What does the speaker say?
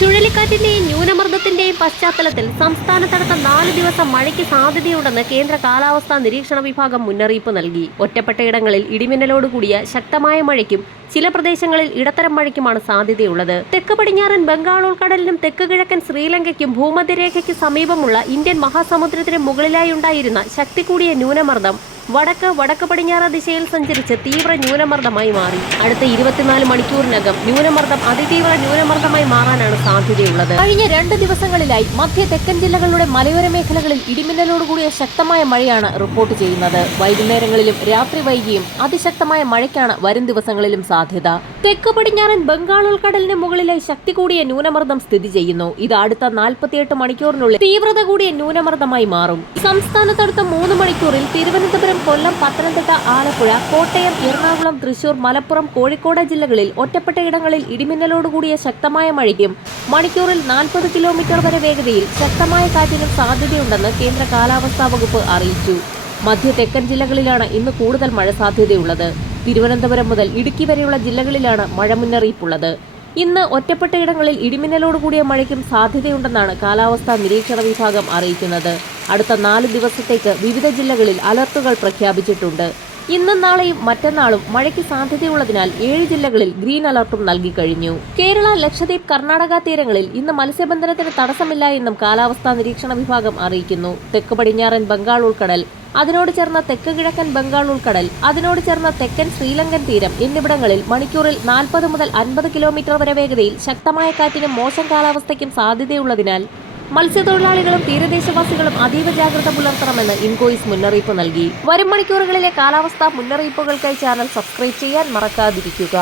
ചുഴലിക്കാറ്റിന്റെയും ന്യൂനമർദ്ദത്തിന്റെയും പശ്ചാത്തലത്തിൽ സംസ്ഥാനത്തടുത്ത 4 ദിവസം മഴയ്ക്ക് സാധ്യതയുണ്ടെന്ന് കേന്ദ്ര കാലാവസ്ഥാ നിരീക്ഷണ വിഭാഗം മുന്നറിയിപ്പ് നൽകി. ഒറ്റപ്പെട്ടയിടങ്ങളിൽ ഇടിമിന്നലോടുകൂടിയ ശക്തമായ മഴയ്ക്കും ചില പ്രദേശങ്ങളിൽ ഇടത്തരം മഴയ്ക്കുമാണ് സാധ്യതയുള്ളത്. തെക്ക് പടിഞ്ഞാറൻ ബംഗാൾ ഉൾക്കടലിനും തെക്ക് കിഴക്കൻ ശ്രീലങ്കയ്ക്കും ഭൂമധ്യരേഖയ്ക്ക് സമീപമുള്ള ഇന്ത്യൻ മഹാസമുദ്രത്തിന് മുകളിലായി ഉണ്ടായിരുന്ന ശക്തി കൂടിയ ന്യൂനമർദ്ദം വടക്ക് പടിഞ്ഞാറ് ദിശയിൽ സഞ്ചരിച്ച് തീവ്ര ന്യൂനമർദ്ദമായി മാറി. അടുത്ത 24 മണിക്കൂറിനകം ന്യൂനമർദ്ദം അതിതീവ്ര ന്യൂനമർദ്ദമായി മാറാനാണ് സാധ്യതയുള്ളത്. കഴിഞ്ഞ 2 ദിവസങ്ങളിലായി മധ്യ തെക്കൻ ജില്ലകളുടെ മലയോര മേഖലകളിൽ ഇടിമിന്നലോടുകൂടിയ ശക്തമായ മഴയാണ് റിപ്പോർട്ട് ചെയ്യുന്നത്. വൈകുന്നേരങ്ങളിലും രാത്രി വൈകിയും അതിശക്തമായ മഴയ്ക്കാണ് വരും ദിവസങ്ങളിലും സാധ്യത. തെക്ക് പടിഞ്ഞാറൻ ബംഗാൾ ഉൾക്കടലിന് മുകളിലായി ശക്തി കൂടിയ ന്യൂനമർദ്ദം സ്ഥിതി ചെയ്യുന്നു. ഇത് അടുത്ത 48 മണിക്കൂറിനുള്ളിൽ തീവ്രത കൂടിയ ന്യൂനമർദ്ദമായി മാറും. സംസ്ഥാനത്തടുത്ത 3 മണിക്കൂറിൽ തിരുവനന്തപുരം, കൊല്ലം, പത്തനംതിട്ട, ആലപ്പുഴ, കോട്ടയം, എറണാകുളം, തൃശൂർ, മലപ്പുറം, കോഴിക്കോട് ജില്ലകളിൽ ഒറ്റപ്പെട്ടയിടങ്ങളിൽ ഇടിമിന്നലോടുകൂടിയ ശക്തമായ മഴയ്ക്കും മണിക്കൂറിൽ 40 കിലോമീറ്റർ വരെ വേഗതയിൽ ശക്തമായ കാറ്റിനും സാധ്യതയുണ്ടെന്ന് കേന്ദ്ര കാലാവസ്ഥാ വകുപ്പ് അറിയിച്ചു. മധ്യ തെക്കൻ ജില്ലകളിലാണ് ഇന്ന് കൂടുതൽ മഴ സാധ്യതയുള്ളത്. തിരുവനന്തപുരം മുതൽ ഇടുക്കി വരെയുള്ള ജില്ലകളിലാണ് മഴ മുന്നറിയിപ്പുള്ളത്. ഇന്ന് ഒറ്റപ്പെട്ടയിടങ്ങളിൽ ഇടിമിന്നലോടുകൂടിയ മഴയ്ക്കും സാധ്യതയുണ്ടെന്നാണ് കാലാവസ്ഥാ നിരീക്ഷണ വിഭാഗം അറിയിക്കുന്നത്. അടുത്ത 4 ദിവസത്തേക്ക് വിവിധ ജില്ലകളിൽ അലർട്ടുകൾ പ്രഖ്യാപിച്ചിട്ടുണ്ട്. ഇന്നും നാളെയും മറ്റന്നാളും മഴയ്ക്ക് സാധ്യതയുള്ളതിനാൽ 7 ജില്ലകളിൽ ഗ്രീൻ അലർട്ടും നൽകി കഴിഞ്ഞു. കേരള, ലക്ഷദ്വീപ്, കർണാടക തീരങ്ങളിൽ ഇന്ന് മത്സ്യബന്ധനത്തിന് തടസ്സമില്ല എന്നും കാലാവസ്ഥാ നിരീക്ഷണ വിഭാഗം അറിയിക്കുന്നു. തെക്ക് പടിഞ്ഞാറൻ ബംഗാൾ ഉൾക്കടൽ, അതിനോട് ചേർന്ന തെക്ക് കിഴക്കൻ ബംഗാൾ ഉൾക്കടൽ, അതിനോട് ചേർന്ന തെക്കൻ ശ്രീലങ്കൻ തീരം എന്നിവിടങ്ങളിൽ മണിക്കൂറിൽ 40 മുതൽ 50 കിലോമീറ്റർ വരെ വേഗതയിൽ ശക്തമായ കാറ്റിനും മോശം കാലാവസ്ഥയ്ക്കും സാധ്യതയുള്ളതിനാൽ മത്സ്യത്തൊഴിലാളികളും തീരദേശവാസികളും അതീവ ജാഗ്രത പുലർത്തണമെന്ന് ഇൻകോയിസ് മുന്നറിയിപ്പ് നൽകി. വരും മണിക്കൂറുകളിലെ കാലാവസ്ഥാ മുന്നറിയിപ്പുകൾക്കായി ചാനൽ സബ്സ്ക്രൈബ് ചെയ്യാൻ മറക്കാതിരിക്കുക.